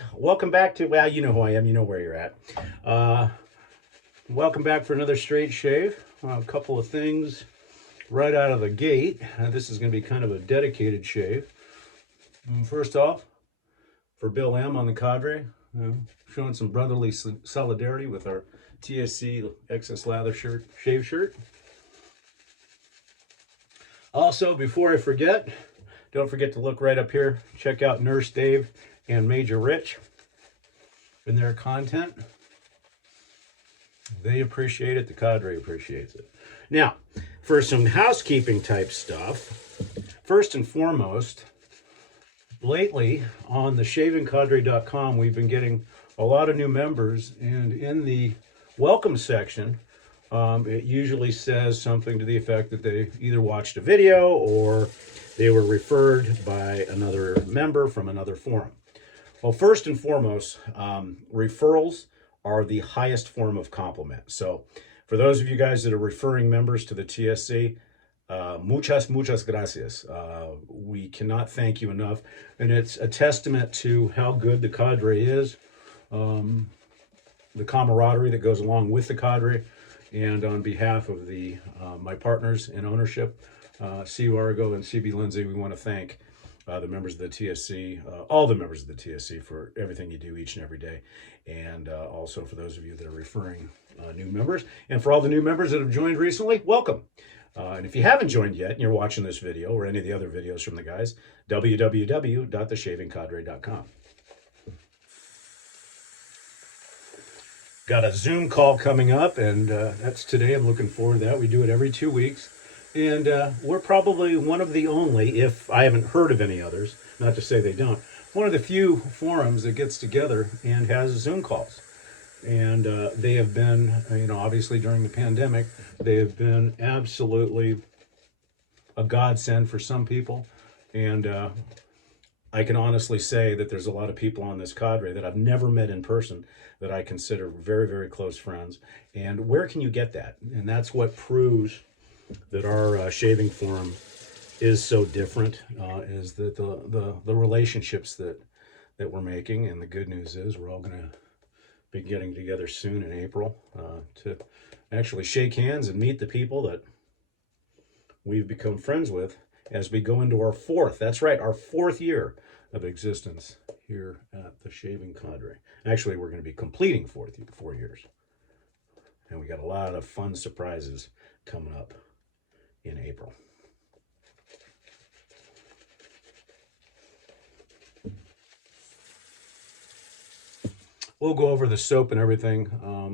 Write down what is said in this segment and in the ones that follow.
everybody. Welcome back to, well, you know who I am. You know where you're at. Welcome back for another straight shave. A couple of things right out of the gate. This is going to be kind of a dedicated shave. First off, for Bill M on the cadre, showing some brotherly solidarity with our TSC excess lather shirt, shave shirt. Also, before I forget, don't forget to look right up here. Check out Nurse Dave and Major Rich and their content. They appreciate it. The cadre appreciates it. Now, for some housekeeping type stuff, first and foremost, lately on the shavingcadre.com, we've been getting a lot of new members, and in the welcome section, it usually says something to the effect that they either watched a video or they were referred by another member from another forum. Well, first and foremost, referrals are the highest form of compliment. So for those of you guys that are referring members to the TSC, muchas gracias. We cannot thank you enough. And it's a testament to how good the cadre is, the camaraderie that goes along with the cadre. And on behalf of the my partners in ownership, CU Argo and CB Lindsay, we want to thank the members of the TSC, all the members of the TSC, for everything you do each and every day. And also for those of you that are referring new members. And for all the new members that have joined recently, welcome. And if you haven't joined yet and you're watching this video or any of the other videos from the guys, www.theshavingcadre.com. Got a Zoom call coming up, and that's today. I'm looking forward to that. We do it every 2 weeks. And we're probably one of the only, if I haven't heard of any others, not to say they don't, one of the few forums that gets together and has Zoom calls. And they have been, obviously during the pandemic, they have been absolutely a godsend for some people. And I can honestly say that there's a lot of people on this cadre that I've never met in person that I consider very, very close friends. And where can you get that? And that's what proves that our shaving forum is so different, is that the relationships that we're making. And the good news is we're all going to be getting together soon in April to actually shake hands and meet the people that we've become friends with as we go into our that's our fourth year of existence here at the Shaving Cadre. Actually, we're going to be completing 4 years. And we got a lot of fun surprises coming up in April. We'll go over the soap and everything a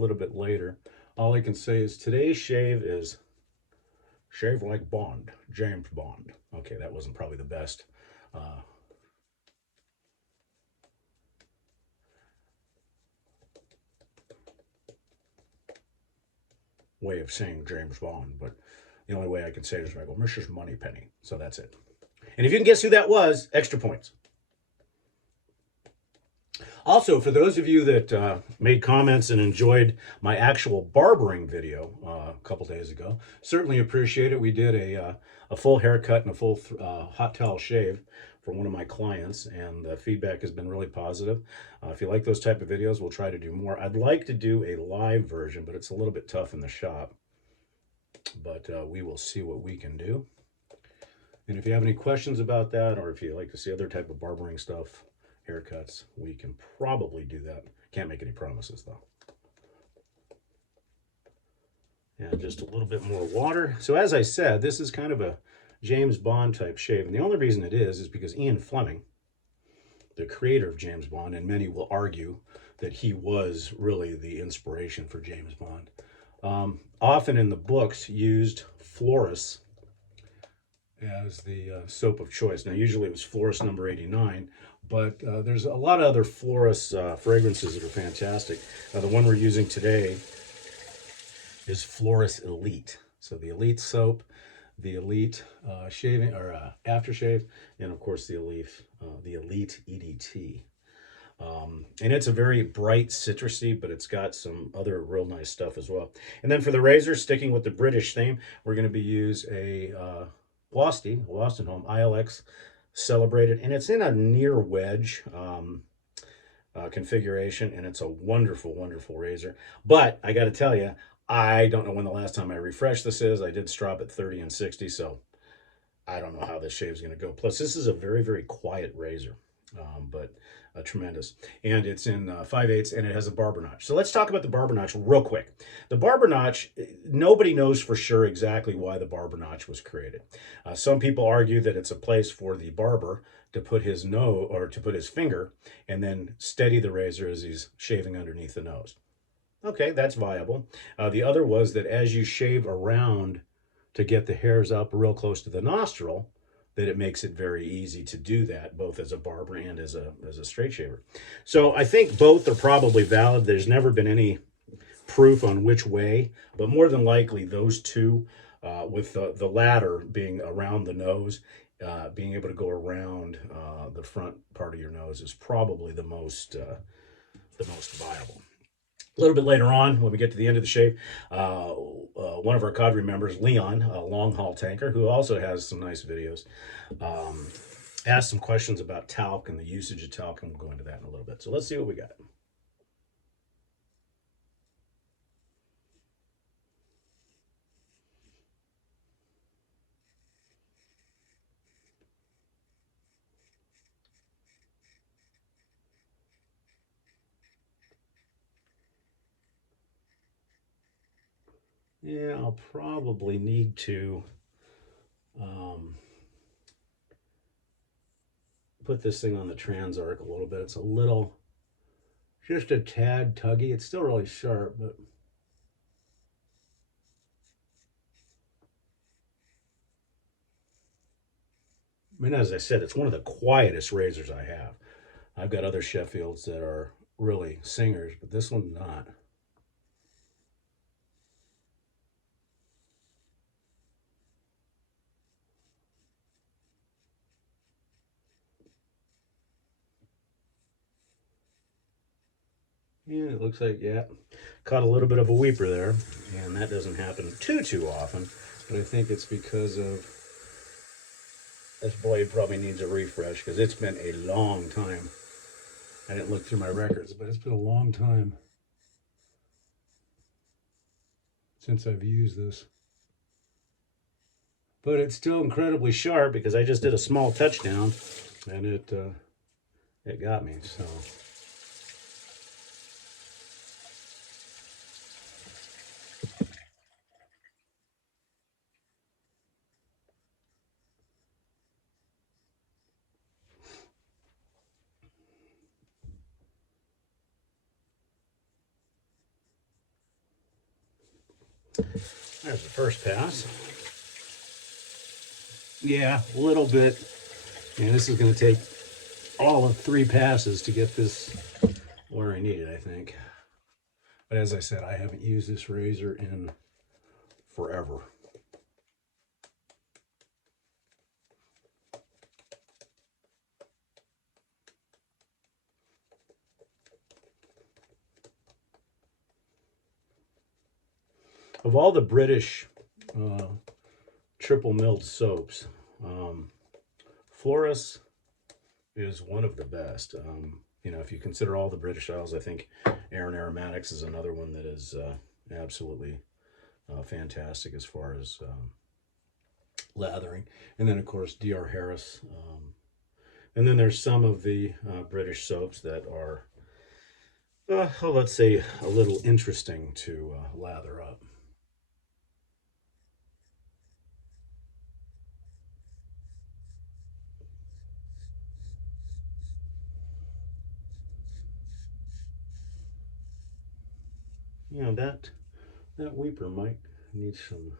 little bit later. All I can say is today's shave is shave like Bond, James Bond. Okay, that wasn't probably the best way of saying James Bond, but the only way I can say it is I go, Mrs. Moneypenny. So that's it. And if you can guess who that was, extra points. Also, for those of you that made comments and enjoyed my actual barbering video a couple days ago, certainly appreciate it. We did a full haircut and a full hot towel shave for one of my clients, and the feedback has been really positive. If you like those type of videos, we'll try to do more. I'd like to do a live version, but it's a little bit tough in the shop. But we will see what we can do. And if you have any questions about that, or if you like to see other type of barbering stuff, haircuts, we can probably do that. Can't make any promises though. And just a little bit more water. So as I said, this is kind of a James Bond type shave. And the only reason it is because Ian Fleming, the creator of James Bond, and many will argue that he was really the inspiration for James Bond, often in the books used Floris as the soap of choice. Now, usually it was Floris number 89, but there's a lot of other Floris fragrances that are fantastic. The one we're using today is Floris Elite. So the Elite soap, the Elite shaving or aftershave, and of course the Elite EDT. And it's a very bright citrusy, but it's got some other real nice stuff as well. And then for the razor, sticking with the British theme, we're going to use a Wosty Home ILX celebrated, and it's in a near wedge configuration, and it's a wonderful, wonderful razor. But I got to tell you, I don't know when the last time I refreshed this is. I did strop at 30 and 60, so I don't know how this shave is going to go. Plus, this is a very, very quiet razor, but tremendous. And it's in 5/8, and it has a barber notch. So let's talk about the barber notch real quick. The barber notch, nobody knows for sure exactly why the barber notch was created. Some people argue that it's a place for the barber to put his nose or to put his finger and then steady the razor as he's shaving underneath the nose. Okay, that's viable. The other was that as you shave around to get the hairs up real close to the nostril, that it makes it very easy to do that, both as a barber and as a straight shaver. So I think both are probably valid. There's never been any proof on which way, but more than likely those two, with the latter being around the nose, being able to go around the front part of your nose is probably the most viable. A little bit later on, when we get to the end of the shave, one of our cadre members, Leon, a long haul tanker, who also has some nice videos, asked some questions about talc and the usage of talc, and we'll go into that in a little bit. So let's see what we got. Yeah, I'll probably need to um, put this thing on the trans arc a little bit. It's a little, just a tad tuggy. It's still really sharp, but I mean, as I said, it's one of the quietest razors I have. I've got other Sheffields that are really singers, but this one's not. And it looks like, yeah, caught a little bit of a weeper there, and that doesn't happen too often, but I think it's because of this blade probably needs a refresh because it's been a long time. I didn't look through my records, but it's been a long time since I've used this. But it's still incredibly sharp because I just did a small touchdown, and it got me. So there's the first pass. Yeah, a little bit. And this is going to take all of 3 passes to get this where I need it, I think. But as I said, I haven't used this razor in forever. Of all the British triple milled soaps, Floris is one of the best. You know, if you consider all the British Isles, I think Aaron Aromatics is another one that is absolutely fantastic as far as lathering. And then, of course, D.R. Harris. And then there's some of the British soaps that are, well, let's say, a little interesting to lather up. You know, that weeper might need some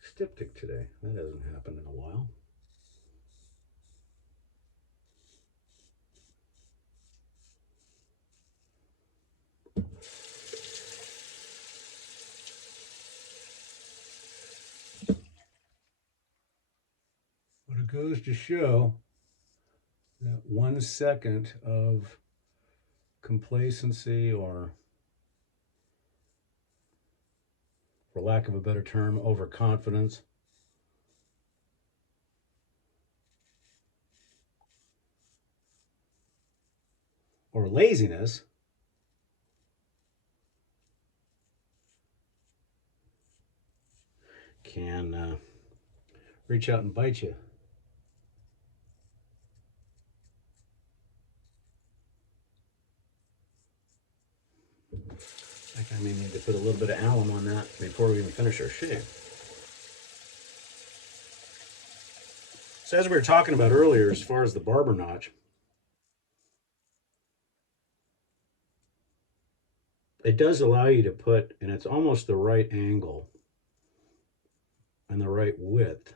styptic today. That hasn't happened in a while. But it goes to show that 1 second of complacency, or for lack of a better term, overconfidence, or laziness can reach out and bite you. I think I may need to put a little bit of alum on that before we even finish our shave. So as we were talking about earlier, as far as the barber notch, it does allow you to put, and it's almost the right angle and the right width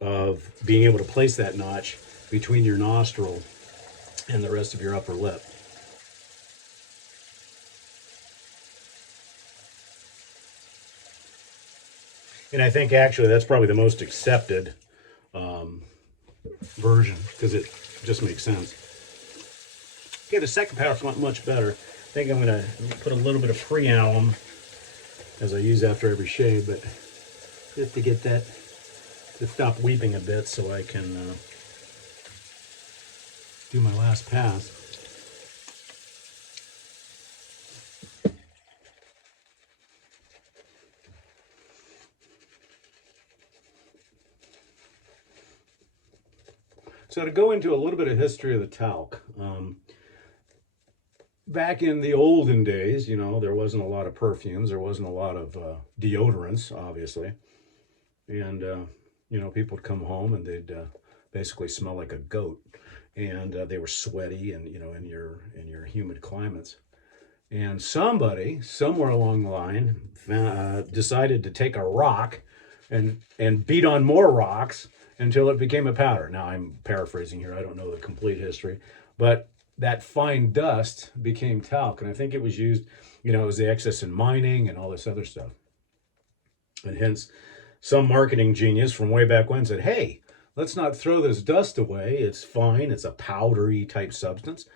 of being able to place that notch between your nostril and the rest of your upper lip. And I think actually that's probably the most accepted version because it just makes sense. Okay, the second powder's not much better. I think I'm going to put a little bit of pre-alum as I use after every shave, but just to get that to stop weeping a bit so I can do my last pass. So to go into a little bit of history of the talc, back in the olden days, you know, there wasn't a lot of perfumes, there wasn't a lot of deodorants, obviously, and you know, people would come home and they'd basically smell like a goat, and they were sweaty, and you know, in your humid climates. And somebody somewhere along the line decided to take a rock and beat on more rocks until it became a powder. Now I'm paraphrasing here. I don't know the complete history, but that fine dust became talc, and I think it was used, you know, it was the excess in mining and all this other stuff. And hence, some marketing genius from way back when said, "Hey, let's not throw this dust away. It's fine. It's a powdery type substance."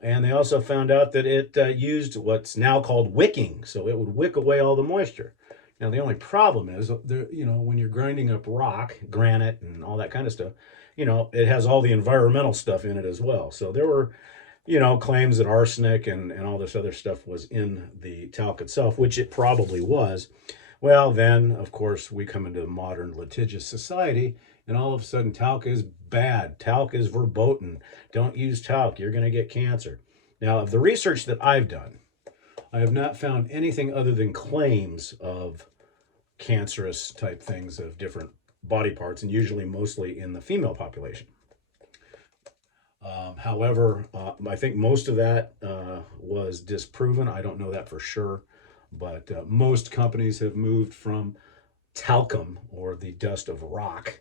And they also found out that it used what's now called wicking, so it would wick away all the moisture. Now the only problem is, you know, when you're grinding up rock, granite, and all that kind of stuff, you know, it has all the environmental stuff in it as well. So there were, you know, claims that arsenic and all this other stuff was in the talc itself, which it probably was. Well, then, of course, we come into a modern litigious society, and all of a sudden, talc is bad. Talc is verboten. Don't use talc. You're going to get cancer. Now, of the research that I've done, I have not found anything other than claims of cancerous type things of different body parts, and usually mostly in the female population. However, I think most of that was disproven. I don't know that for sure, but most companies have moved from talcum, or the dust of rock,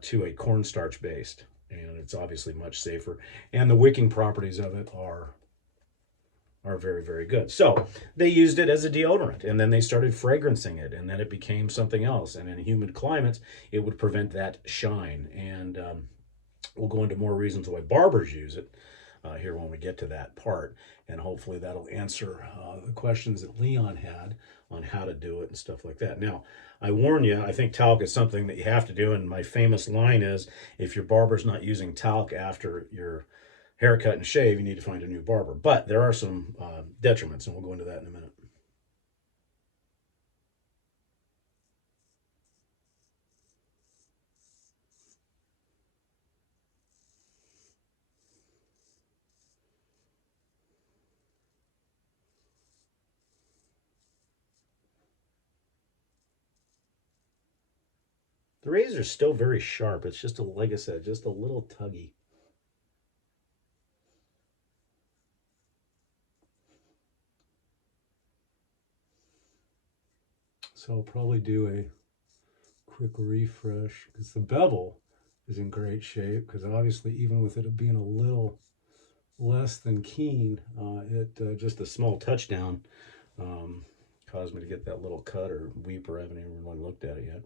to a cornstarch based, and it's obviously much safer. And the wicking properties of it are very, very good. So they used it as a deodorant, and then they started fragrancing it, and then it became something else. And in humid climates, it would prevent that shine. And we'll go into more reasons why barbers use it here when we get to that part. And hopefully that'll answer the questions that Leon had on how to do it and stuff like that. Now, I warn you, I think talc is something that you have to do. And my famous line is, if your barber's not using talc after your haircut and shave, you need to find a new barber. But there are some detriments, and we'll go into that in a minute. The razor's still very sharp. It's just, like I said, just a little tuggy. So I'll probably do a quick refresh because the bevel is in great shape, because obviously even with it being a little less than keen, it just a small touchdown um, caused me to get that little cut or weeper. I haven't even really looked at it yet.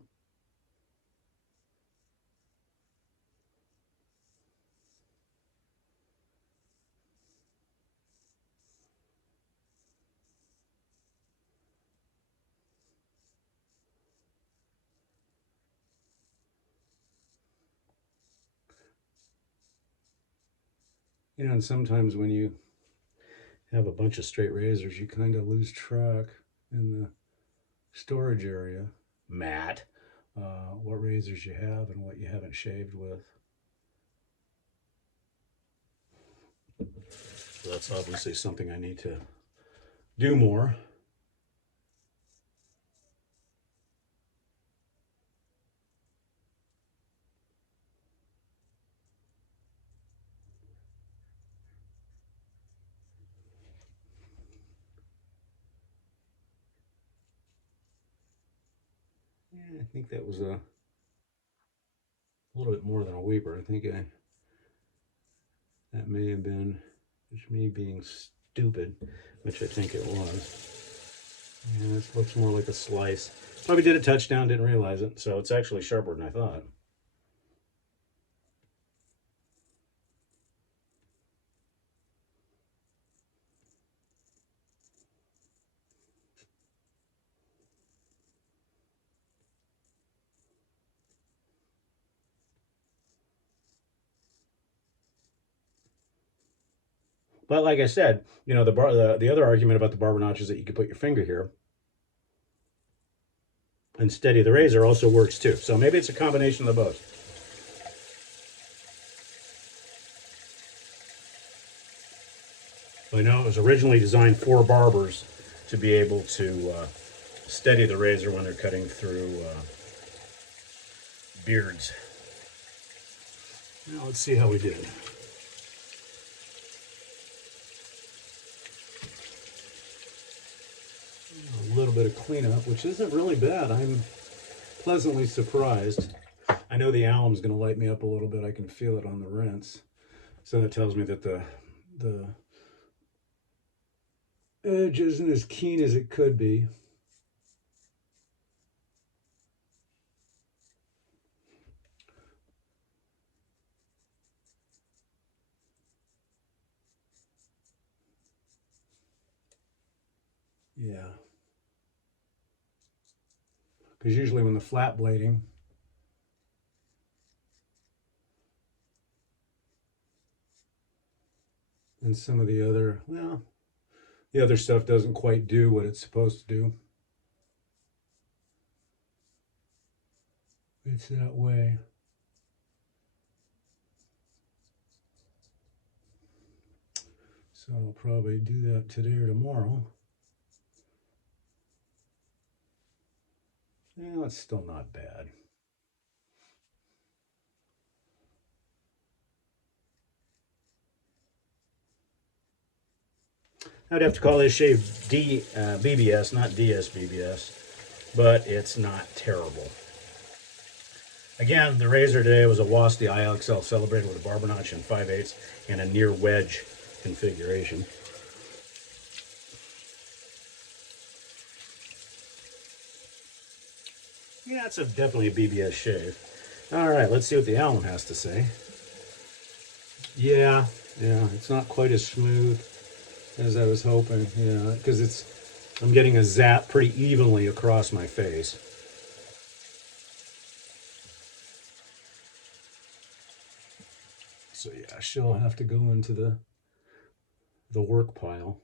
You know, and sometimes when you have a bunch of straight razors, you kind of lose track in the storage area, Matt, what razors you have and what you haven't shaved with. So that's obviously something I need to do more. Yeah, I think that was a little bit more than a weeper. I think that may have been just me being stupid, which I think it was. Yeah, this looks more like a slice. Probably did a touchdown, didn't realize it. So it's actually sharper than I thought. But like I said, you know, the other argument about the barber notch is that you can put your finger here and steady the razor also works too. So maybe it's a combination of both. I know it was originally designed for barbers to be able to steady the razor when they're cutting through beards. Now let's see how we did. A little bit of cleanup, which isn't really bad. I'm pleasantly surprised. I know the alum's going to light me up a little bit. I can feel it on the rinse. So that tells me that the edge isn't as keen as it could be. Yeah. Because usually when the flat blading, and some of the other, well, the other stuff doesn't quite do what it's supposed to do. It's that way. So I'll probably do that today or tomorrow. Well, it's still not bad. I'd have to call this shave BBS, not DSBBS, but it's not terrible. Again, the razor today was a Wosty IXL Celebrated with a barber notch in 5/8 and a near wedge configuration. Yeah, it's definitely a BBS shave. All right, let's see what the alum has to say. Yeah, it's not quite as smooth as I was hoping. Yeah, because I'm getting a zap pretty evenly across my face. So yeah, she'll have to go into the work pile.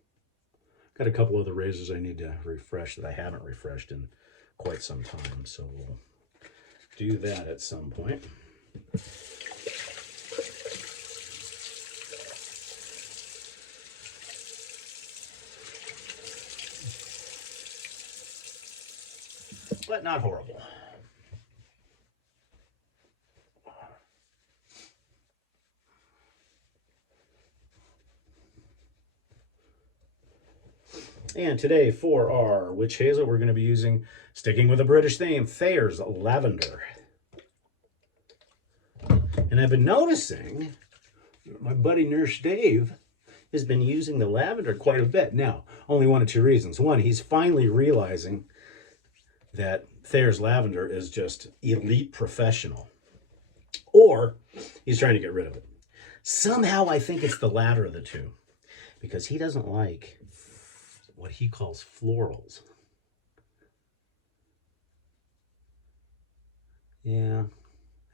Got a couple other razors I need to refresh that I haven't refreshed in quite some time, so we'll do that at some point. But not horrible. And today for our witch hazel, we're going to be using, sticking with a British theme, Thayers Lavender. And I've been noticing my buddy Nurse Dave has been using the lavender quite a bit. Now, only one of two reasons. One, he's finally realizing that Thayers Lavender is just elite professional. Or he's trying to get rid of it. Somehow I think it's the latter of the two, because he doesn't like what he calls florals. Yeah,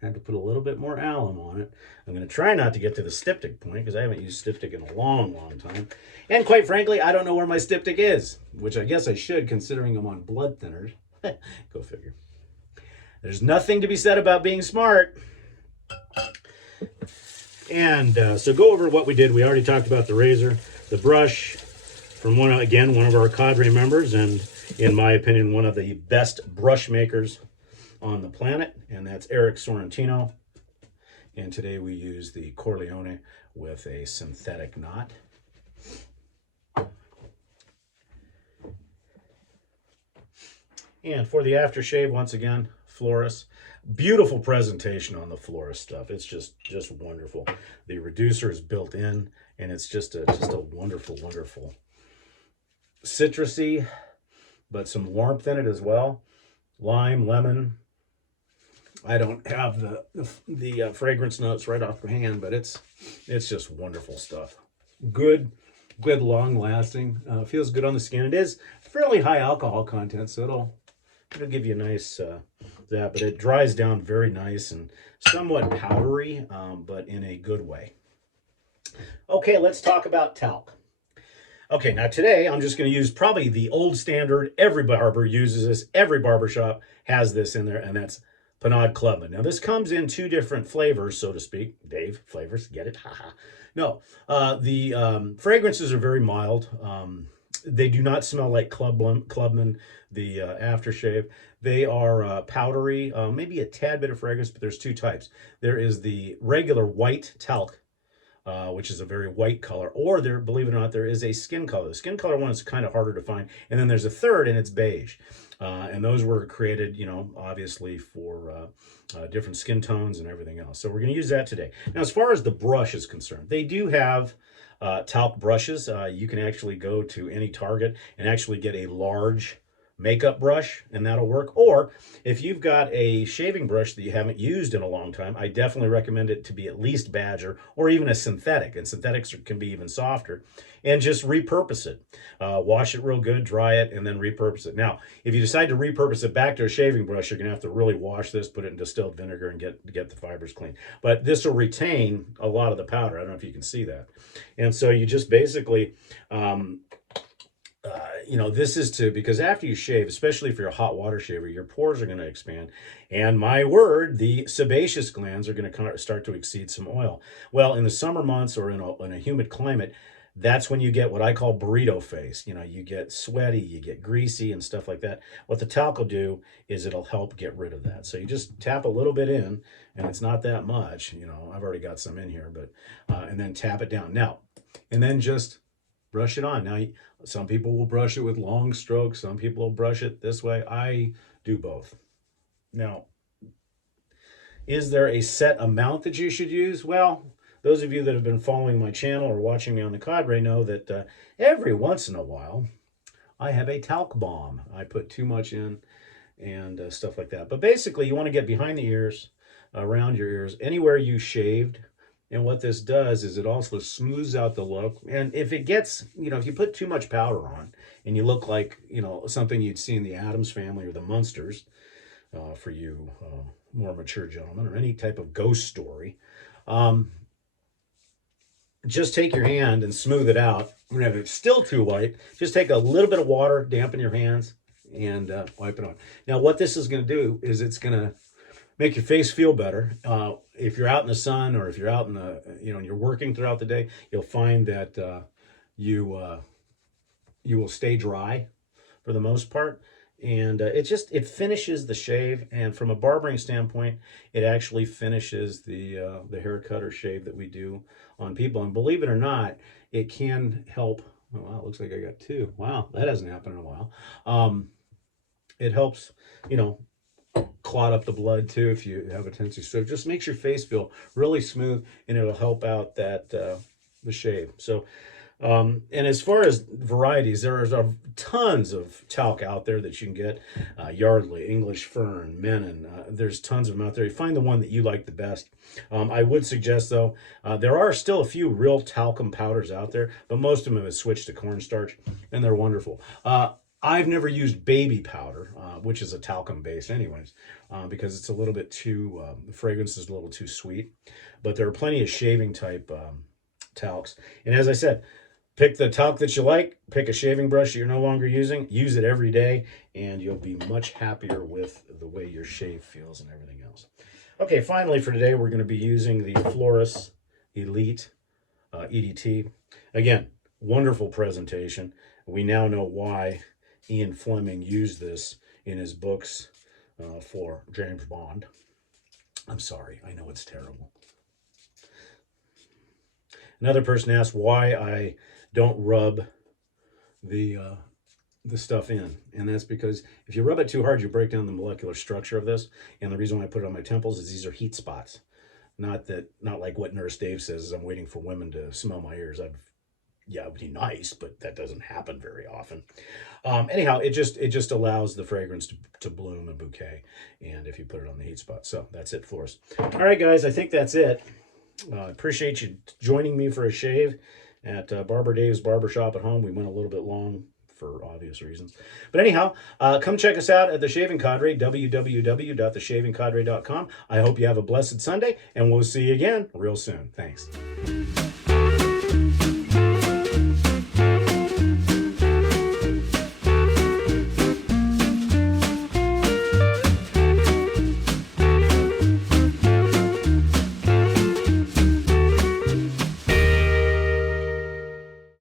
I have to put a little bit more alum on it. I'm going to try not to get to the styptic point because I haven't used styptic in a long, long time. And quite frankly, I don't know where my styptic is, which I guess I should considering I'm on blood thinners. Go figure. There's nothing to be said about being smart. And so go over what we did. We already talked about the razor, the brush from one of our cadre members, and in my opinion, one of the best brush makers on the planet, and that's Eric Sorrentino. And today we use the Corleone with a synthetic knot. And for the aftershave, once again, Floris. Beautiful presentation on the Floris stuff. It's just wonderful. The reducer is built in, and it's just a wonderful, wonderful citrusy, but some warmth in it as well. Lime, lemon. I don't have the fragrance notes right off the hand, but it's just wonderful stuff. Good, long lasting. Feels good on the skin. It is fairly high alcohol content, so it'll give you a nice that, but it dries down very nice and somewhat powdery, but in a good way. Okay, let's talk about talc. Okay, now today I'm just going to use probably the old standard. Every barber uses this. Every barbershop has this in there, and that's Pinaud Clubman. Now this comes in two different flavors, so to speak. Dave, flavors, get it? Haha. No, the fragrances are very mild. They do not smell like Clubman, the aftershave. They are powdery, maybe a tad bit of fragrance, but there's two types. There is the regular white talc, which is a very white color, or there, believe it or not, there is a skin color. The skin color one is kind of harder to find, and then there's a third, and it's beige. And those were created, obviously for different skin tones and everything else. So we're going to use that today. Now, as far as the brush is concerned, they do have talc brushes. You can actually go to any Target and actually get a large makeup brush, and that'll work. Or if you've got a shaving brush that you haven't used in a long time, I definitely recommend it to be at least Badger or even a synthetic, and synthetics can be even softer, and just repurpose it. Wash it real good, dry it, and then repurpose it. Now, if you decide to repurpose it back to a shaving brush, you're gonna have to really wash this, put it in distilled vinegar, and get the fibers clean. But this will retain a lot of the powder. I don't know if you can see that. And so you just basically this is because after you shave, especially if you're a hot water shaver, your pores are going to expand. And my word, the sebaceous glands are going to start to exceed some oil. Well, in the summer months or in a humid climate, that's when you get what I call burrito face. You get sweaty, you get greasy and stuff like that. What the talc will do is it'll help get rid of that. So you just tap a little bit in, and it's not that much. I've already got some in here, but and then tap it down. Now, and then just brush it on. Now, some people will brush it with long strokes. Some people will brush it this way. I do both. Now, is there a set amount that you should use? Well, those of you that have been following my channel or watching me on the cadre know that every once in a while, I have a talc bomb. I put too much in and stuff like that. But basically, you want to get behind the ears, around your ears, anywhere you shaved. And what this does is it also smooths out the look. And if it gets, if you put too much powder on and you look like, something you'd see in the Addams Family or the Munsters, for you more mature gentlemen, or any type of ghost story, just take your hand and smooth it out. And if it's still too white, just take a little bit of water, dampen your hands, and wipe it on. Now, what this is going to do is it's going to make your face feel better. If you're out in the sun, or if you're out in the, and you're working throughout the day, you'll find that you will stay dry for the most part. And it finishes the shave. And from a barbering standpoint, it actually finishes the haircut or shave that we do on people. And believe it or not, it can help. Oh, wow, it looks like I got two. Wow, that hasn't happened in a while. It helps, clot up the blood too if you have a tendency. So it just makes your face feel really smooth, and it'll help out that the shave. So and as far as varieties, there are tons of talc out there that you can get. Yardley, English Fern, Menon. There's tons of them out there. You find the one that you like the best. I would suggest, though, there are still a few real talcum powders out there, but most of them have switched to cornstarch, and they're wonderful. I've never used baby powder, which is a talcum base anyways, because it's a little bit too, the fragrance is a little too sweet. But there are plenty of shaving type talcs. And as I said, pick the talc that you like, pick a shaving brush that you're no longer using, use it every day, and you'll be much happier with the way your shave feels and everything else. Okay, finally for today, we're going to be using the Floris Elite EDT. Again, wonderful presentation. We now know why Ian Fleming used this in his books for James Bond. I'm sorry, I know it's terrible. Another person asked why I don't rub the stuff in, and that's because if you rub it too hard, you break down the molecular structure of this. And the reason why I put it on my temples is these are heat spots. Not like what Nurse Dave says is I'm waiting for women to smell my ears. Yeah, it would be nice, but that doesn't happen very often. Anyhow, it just allows the fragrance to bloom and bouquet, and if you put it on the heat spot. So that's it for us. All right, guys, I think that's it. Appreciate you joining me for a shave at Barber Dave's Barbershop at home. We went a little bit long for obvious reasons. But anyhow, come check us out at The Shaving Cadre, www.theshavingcadre.com. I hope you have a blessed Sunday, and we'll see you again real soon. Thanks.